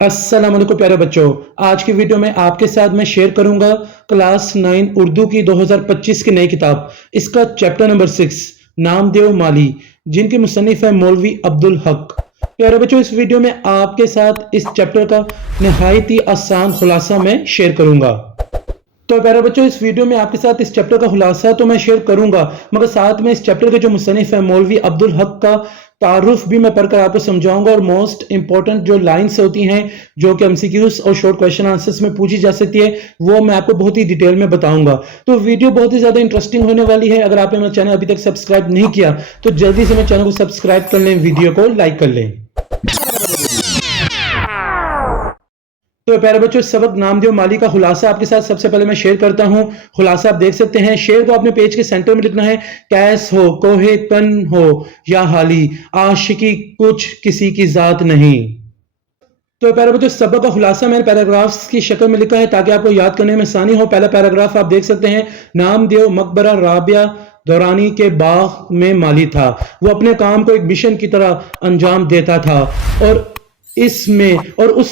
السلام علیکم پیارے بچوں، آج کی ویڈیو میں آپ کے ساتھ میں شیئر کروں گا کلاس 9 اردو کی 2025 کی نئی کتاب، اس کا چیپٹر نمبر 6 نام دیو مالی، جن کے مصنف ہے مولوی عبدالحق۔ پیارے بچوں، اس ویڈیو میں آپ کے ساتھ اس چیپٹر کا نہایت ہی آسان خلاصہ میں شیئر کروں گا۔ تو پیارے بچوں، اس ویڈیو میں آپ کے ساتھ اس چیپٹر کا خلاصہ تو میں شیئر کروں گا، مگر ساتھ میں اس چیپٹر کے جو مصنف ہے مولوی عبدالحق کا تعارف بھی میں پڑھ کر آپ کو سمجھاؤں گا، اور موسٹ امپورٹنٹ جو لائنز ہوتی ہیں جو کہ MCQs اور شارٹ کویشچن آنسرز میں پوچھی جا سکتی ہے، وہ میں آپ کو بہت ہی ڈیٹیل میں بتاؤں گا۔ تو ویڈیو بہت ہی زیادہ انٹرسٹنگ ہونے والی ہے۔ اگر آپ نے میرا چینل ابھی تک سبسکرائب نہیں کیا تو جلدی سے میرے چینل کو سبسکرائب کر لیں، ویڈیو کو لائک کر لیں۔ تو پیارے بچوں، سبق نام دیو مالی کا خلاصہ آپ کے ساتھ سب سے پہلے میں شیئر کرتا ہوں۔ خلاصہ آپ دیکھ سکتے ہیں، شیئر کو اپنے پیج کے سینٹر میں لکھنا ہے۔ کیس ہو، کوہ کن ہو یا حالی، عاشقی کچھ کسی کی ذات نہیں۔ تو پیارے بچوں، سبق کا خلاصہ میں نے پیراگرافز کی شکل میں لکھا ہے تاکہ آپ کو یاد کرنے میں آسانی ہو۔ پہلا پیراگراف آپ دیکھ سکتے ہیں، نام دیو مقبرہ رابعہ دورانی کے باغ میں مالی تھا۔ وہ اپنے کام کو ایک مشن کی طرح انجام دیتا تھا اور اس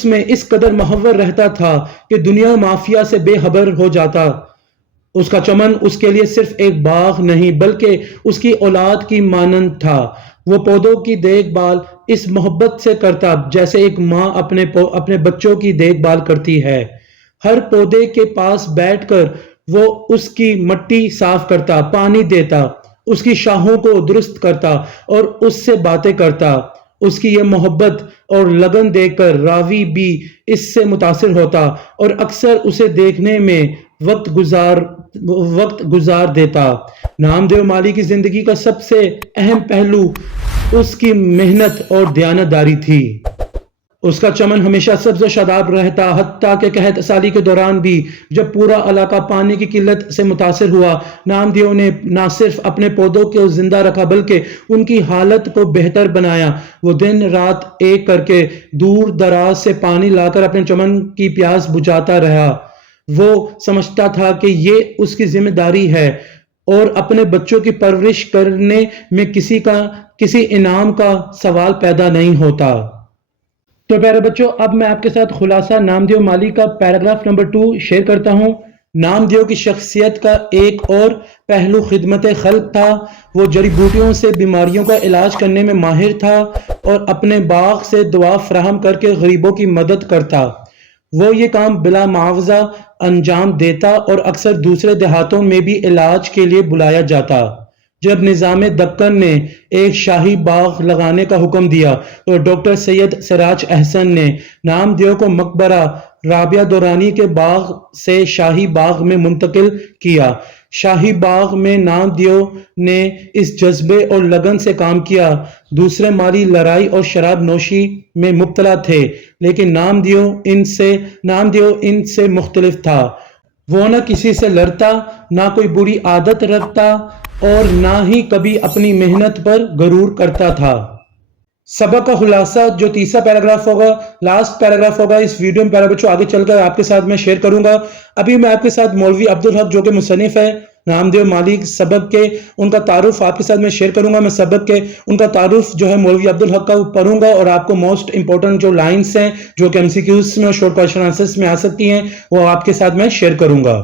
میں اس قدر محور رہتا تھا کہ دنیا مافیا سے بے خبر ہو جاتا۔ اس کا چمن اس کے لیے صرف ایک باغ نہیں بلکہ اس کی اولاد کی مانند تھا۔ وہ پودوں کی دیکھ بھال اس محبت سے کرتا جیسے ایک ماں اپنے بچوں کی دیکھ بھال کرتی ہے۔ ہر پودے کے پاس بیٹھ کر وہ اس کی مٹی صاف کرتا، پانی دیتا، اس کی شاخوں کو درست کرتا اور اس سے باتیں کرتا۔ اس کی یہ محبت اور لگن دیکھ کر راوی بھی اس سے متاثر ہوتا اور اکثر اسے دیکھنے میں وقت گزار دیتا۔ نام دیو مالی کی زندگی کا سب سے اہم پہلو اس کی محنت اور دیانتداری تھی۔ اس کا چمن ہمیشہ سبز و شاداب رہتا، حتیٰ کہ قحط سالی کے دوران بھی جب پورا علاقہ پانی کی قلت سے متاثر ہوا۔ نام دیو نے نہ صرف اپنے پودوں کو زندہ رکھا بلکہ ان کی حالت کو بہتر بنایا۔ وہ دن رات ایک کر کے دور دراز سے پانی لا کر اپنے چمن کی پیاس بجھاتا رہا۔ وہ سمجھتا تھا کہ یہ اس کی ذمہ داری ہے اور اپنے بچوں کی پرورش کرنے میں کسی انعام کا سوال پیدا نہیں ہوتا۔ تو پیارے بچوں، اب میں آپ کے ساتھ خلاصہ نام دیو مالی کا پیراگراف نمبر 2 شیئر کرتا ہوں۔ نام دیو کی شخصیت کا ایک اور پہلو خدمت خلق تھا۔ وہ جڑی بوٹیوں سے بیماریوں کا علاج کرنے میں ماہر تھا اور اپنے باغ سے دوا فراہم کر کے غریبوں کی مدد کرتا۔ وہ یہ کام بلا معاوضہ انجام دیتا اور اکثر دوسرے دیہاتوں میں بھی علاج کے لیے بلایا جاتا۔ جب نظام دکن نے ایک شاہی باغ لگانے کا حکم دیا تو ڈاکٹر سید سراج احسن نے نام دیو کو مقبرہ رابعہ دورانی کے باغ سے شاہی باغ میں منتقل کیا۔ شاہی باغ میں نام دیو نے اس جذبے اور لگن سے کام کیا۔ دوسرے مالی لڑائی اور شراب نوشی میں مبتلا تھے، لیکن نام دیو ان سے مختلف تھا۔ وہ نہ کسی سے لڑتا، نہ کوئی بری عادت رکھتا اور نہ ہی کبھی اپنی محنت پر غرور کرتا تھا۔ سبق کا خلاصہ جو تیسرا پیراگراف ہوگا، لاسٹ پیراگراف ہوگا اس ویڈیو میں پیارے بچوں، آگے چل کر آپ کے ساتھ میں شیئر کروں گا۔ ابھی میں آپ کے ساتھ مولوی عبدالحق جو کہ مصنف ہے نام دیو مالی سبق کے، ان کا تعارف آپ کے ساتھ میں شیئر کروں گا۔ میں سبق کے ان کا تعارف جو ہے مولوی عبدالحق کا پڑھوں گا اور آپ کو موسٹ امپورٹنٹ جو لائنز ہیں جو کہ MCQs میں اور شارٹ کویسچن آنسرز میں آ سکتی ہیں وہ آپ کے ساتھ میں شیئر کروں گا۔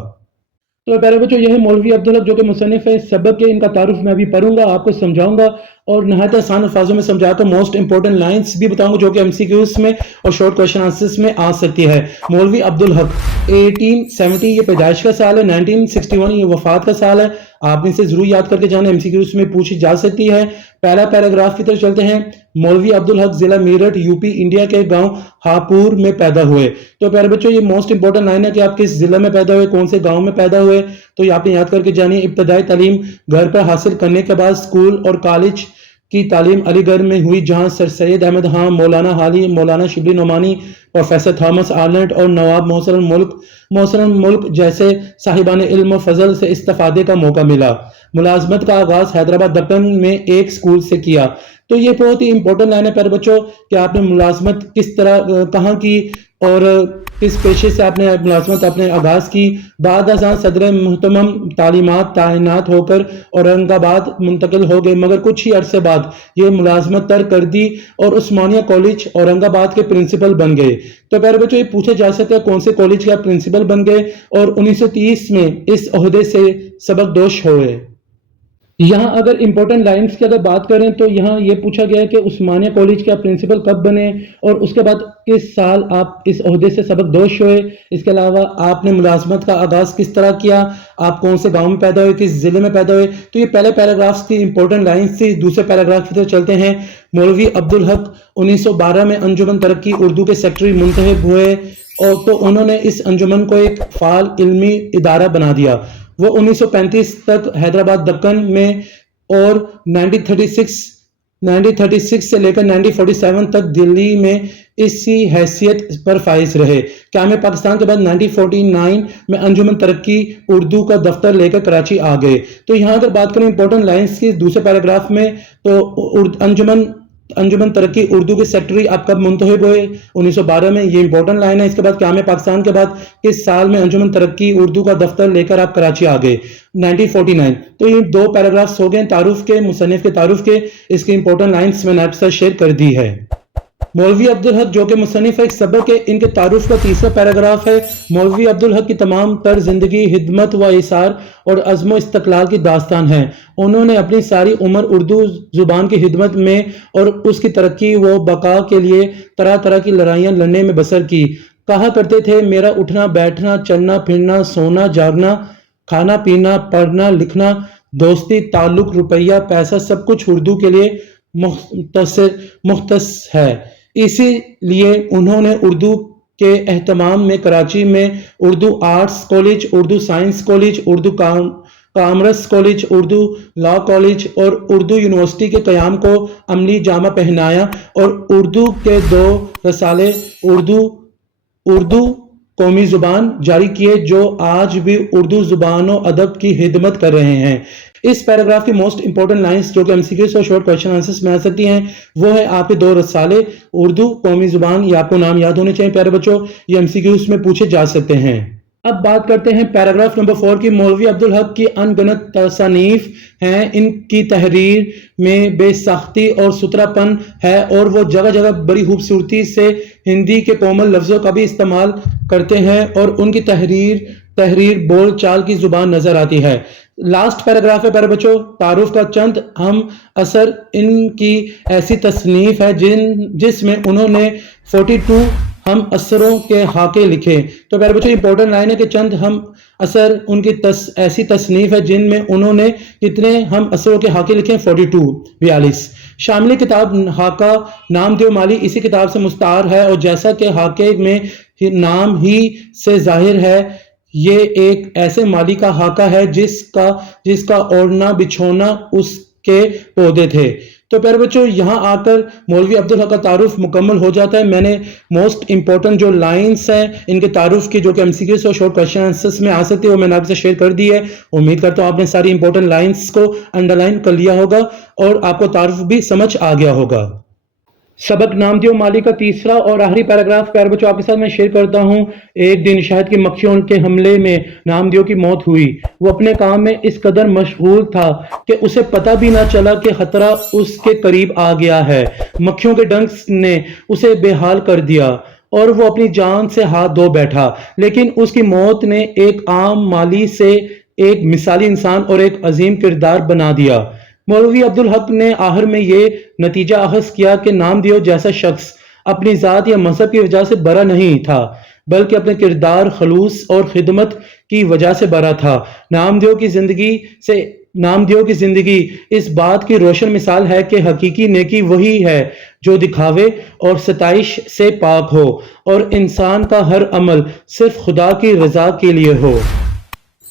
تو پیارے بچوں، یہ ہے مولوی عبدالحق جو کہ مصنف ہے سبق کے، ان کا تعارف میں ابھی پڑھوں گا، آپ کو سمجھاؤں گا اور نہایت آسان الفاظوں میں سمجھا کر موسٹ امپورٹنٹ لائنز بھی بتاؤں گا جو کہ MCQs میں اور شارٹ کویسچن آنسرز میں آ سکتی ہے۔ مولوی عبدالحق 1870 یہ پیدائش کا سال ہے، 1961 یہ وفات کا سال ہے۔ آپ نے اسے ضرور یاد کر کے جانا، MCQs میں پوچھی جا سکتی ہے۔ پہلا پیراگراف کی طرف چلتے ہیں۔ مولوی عبدالحق ضلع میرٹھ UP انڈیا کے گاؤں ہاپور میں پیدا ہوئے۔ تو پیارے بچوں، یہ موسٹ امپورٹنٹ لائن ہے کہ آپ کس ضلع میں پیدا ہوئے، کون سے گاؤں میں پیدا ہوئے، تو یہ آپ نے یاد کر کے جانی۔ ابتدائی تعلیم گھر پر حاصل کرنے کے بعد اسکول اور کالج کی تعلیم علی گڑھ میں ہوئی، جہاں سر سید احمد خان، مولانا حالی، مولانا شبلی نعمانی، پروفیسر تھامس آرلینڈ اور نواب محسن الملک جیسے صاحبان علم و فضل سے استفادے کا موقع ملا۔ ملازمت کا آغاز حیدرآباد دکن میں ایک اسکول سے کیا۔ تو یہ بہت ہی امپورٹنٹ لائن ہے پیارے بچوں کہ آپ نے ملازمت کس طرح کہاں کی اور کس پیشے سے آپ نے ملازمت اپنے آغاز کی. بعد ازاں صدر محتمم تعلیمات تعینات ہو کر اورنگ آباد منتقل ہو گئے، مگر کچھ ہی عرصے بعد یہ ملازمت ترک کر دی اور عثمانیہ کالج اورنگ آباد کے پرنسپل بن گئے. تو پیارے بچوں، یہ پوچھا جا سکتا ہے کون سے کالج کے پرنسپل بن گئے اور 1930 میں اس عہدے سے سبق دوش ہوئے. یہاں اگر امپورٹنٹ لائنز کی اگر بات کریں تو یہاں یہ پوچھا گیا ہے کہ عثمانیہ کالج کے پرنسپل کب بنے اور اس کے بعد کس سال آپ اس عہدے سے سبق دوش ہوئے. اس کے علاوہ آپ نے ملازمت کا آغاز کس طرح کیا، آپ کون سے گاؤں میں پیدا ہوئے، کس ضلع میں پیدا ہوئے. تو یہ پہلے پیراگرافز کی امپورٹنٹ لائنز تھی. دوسرے پیراگراف کی طرف چلتے ہیں. مولوی عبدالحق 1912 میں انجمن ترقی اردو کے سیکرٹری منتخب ہوئے اور تو انہوں نے اس انجمن کو ایک فعال علمی ادارہ بنا دیا. وہ 1935 تک حیدرآباد دکن میں اور 1936 سے لے کر 1947 تک دلی میں اسی حیثیت پر فائز رہے. قیام پاکستان کے بعد 1949 میں انجمن ترقی اردو کا دفتر لے کر کراچی آ گئے. تو یہاں اگر بات کریں امپورٹنٹ لائنز کی دوسرے پیراگراف میں تو انجمن ترقی اردو کے سیکرٹری آپ کب منتخب ہوئے، 1912 میں، یہ امپورٹنٹ لائن ہے. اس کے بعد قیام پاکستان کے بعد کس سال میں انجمن ترقی اردو کا دفتر لے کر آپ کراچی آ گئے، 1949. تو یہ دو پیراگرافز ہو گئے تعارف کے، مصنف کے تعارف کے. اس کی امپورٹنٹ لائنز میں نے آپ کے ساتھ شیئر کر دی ہے. مولوی عبدالحق جو کہ مصنف ایک سبق ہے، ان کے تعارف کا تیسرا پیراگراف ہے. مولوی عبدالحق کی تمام تر زندگی خدمت و ایثار اور عزم و استقلال کی داستان ہے. انہوں نے اپنی ساری عمر اردو زبان کی خدمت میں اور اس کی ترقی و بقا کے لیے طرح طرح کی لڑائیاں لڑنے میں بسر کی. کہا کرتے تھے میرا اٹھنا بیٹھنا چلنا پھرنا سونا جاگنا کھانا پینا پڑھنا لکھنا دوستی تعلق روپیہ پیسہ سب کچھ اردو کے لیے مختص ہے. اسی لیے انہوں نے اردو کے اہتمام میں کراچی میں Urdu arts college, Urdu science college, Urdu commerce college, Urdu law college اور اردو یونیورسٹی کے قیام کو عملی جامہ پہنایا اور اردو کے 2 رسالے اردو قومی زبان جاری کیے جو آج بھی اردو زبان و ادب کی خدمت کر رہے ہیں. اس پیراگراف کی موسٹ امپورٹنٹ لائنز جو کہ MCQs اور شارٹ کویشچن آنسرز میں آ سکتی ہیں وہ ہے آپ کے 2 رسالے اردو قومی زبان. یہ آپ کو نام یاد ہونے چاہیے پیارے بچوں، یہ MCQs میں پوچھے جا سکتے ہیں. اب بات کرتے ہیں پیراگراف نمبر 4 کی. مولوی عبدالحق کی ان گنت تصانیف ہیں، ان کی تحریر میں بے ساختی اور ستھرا پن ہے اور وہ جگہ جگہ بڑی خوبصورتی سے ہندی کے کومل لفظوں کا بھی استعمال کرتے ہیں اور ان کی تحریر بول چال کی زبان نظر آتی ہے. لاسٹ پیراگراف ہے پیارے بچوں، تعارف کا چند اہم اثر. ان کی ایسی تصنیف ہے جس میں انہوں نے 42 ہم اثروں کے خاکے لکھے. تو پیارے بچوں امپورٹنٹ لائن ہے کہ چند ہم اثر ان کی ایسی تصنیف ہے جن میں انہوں نے کتنے ہم اثروں کے خاکے لکھے، 42. شاملی کتاب خاکہ نام دیو مالی اسی کتاب سے مستعار ہے اور جیسا کہ خاکے میں نام ہی سے ظاہر ہے یہ ایک ایسے مالی کا خاکہ ہے جس کا اوڑھنا بچھونا اس کے پودے تھے. تو پیارے بچوں یہاں آ کر مولوی عبدالحق کا تعارف مکمل ہو جاتا ہے. میں نے موسٹ امپورٹنٹ جو لائنز ہیں ان کے تعارف کی جو کہ MCQs اور شارٹ کویشچن آنسرز میں آ سکتی ہے وہ میں نے آپ سے شیئر کر دی ہے. امید کرتا ہوں آپ نے ساری امپورٹنٹ لائنز کو انڈر لائن کر لیا ہوگا اور آپ کو تعارف بھی سمجھ آ گیا ہوگا. سبق نام دیو مالی کا تیسرا اور آخری پیراگراف پیارے بچوں آپ کے ساتھ میں شیئر کرتا ہوں. ایک دن شہد کی مکھیوں کے حملے میں نام دیو کی موت ہوئی. وہ اپنے کام میں اس قدر مشغول تھا کہ اسے پتہ بھی نہ چلا کہ خطرہ اس کے قریب آ گیا ہے. مکھیوں کے ڈنک نے اسے بے حال کر دیا اور وہ اپنی جان سے ہاتھ دھو بیٹھا. لیکن اس کی موت نے ایک عام مالی سے ایک مثالی انسان اور ایک عظیم کردار بنا دیا. مولوی عبدالحق نے آخر میں یہ نتیجہ اخذ کیا کہ نام دیو جیسا شخص اپنی ذات یا مذہب کی وجہ سے برا نہیں تھا بلکہ اپنے کردار خلوص اور خدمت کی وجہ سے برا تھا. نام دیو کی زندگی اس بات کی روشن مثال ہے کہ حقیقی نیکی وہی ہے جو دکھاوے اور ستائش سے پاک ہو اور انسان کا ہر عمل صرف خدا کی رضا کے لیے ہو.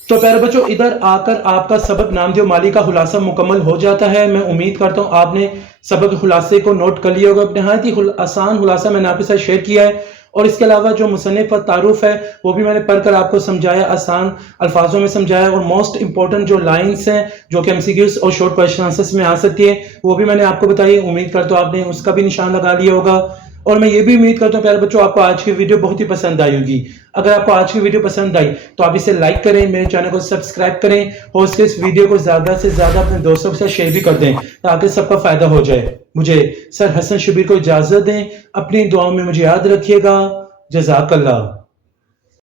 تو پیارے بچوں ادھر آ کر آپ کا سبق نام دیو مالی کا خلاصہ مکمل ہو جاتا ہے. میں امید کرتا ہوں آپ نے سبق خلاصے کو نوٹ کر لیا ہوگا. نہایت ہی آسان خلاصہ میں نے آپ کے ساتھ شیئر کیا ہے اور اس کے علاوہ جو مصنف کا تعارف ہے وہ بھی میں نے پڑھ کر آپ کو سمجھایا، آسان الفاظوں میں سمجھایا اور موسٹ امپورٹنٹ جو لائنز ہیں جو کہ MCQs اور شارٹ کویشچن آنسرز میں آ سکتی ہے وہ بھی میں نے آپ کو بتائی. امید کرتا ہوں آپ نے اس کا بھی نشان لگا لیا ہوگا. اور میں یہ بھی امید کرتا ہوں پیارے بچوں آپ کو آج کی ویڈیو بہت ہی پسند آئی ہوگی. اگر آپ کو آج کی ویڈیو پسند آئی تو آپ اسے لائک کریں, میرے چینل کو سبسکرائب کریں اور اس ویڈیو کو زیادہ سے زیادہ اپنے دوستوں کے ساتھ شیئر بھی کر دیں تاکہ سب کا فائدہ ہو جائے. مجھے سر حسن شبیر کو اجازت دیں. اپنی دعاؤں میں مجھے یاد رکھیے گا. جزاک اللہ.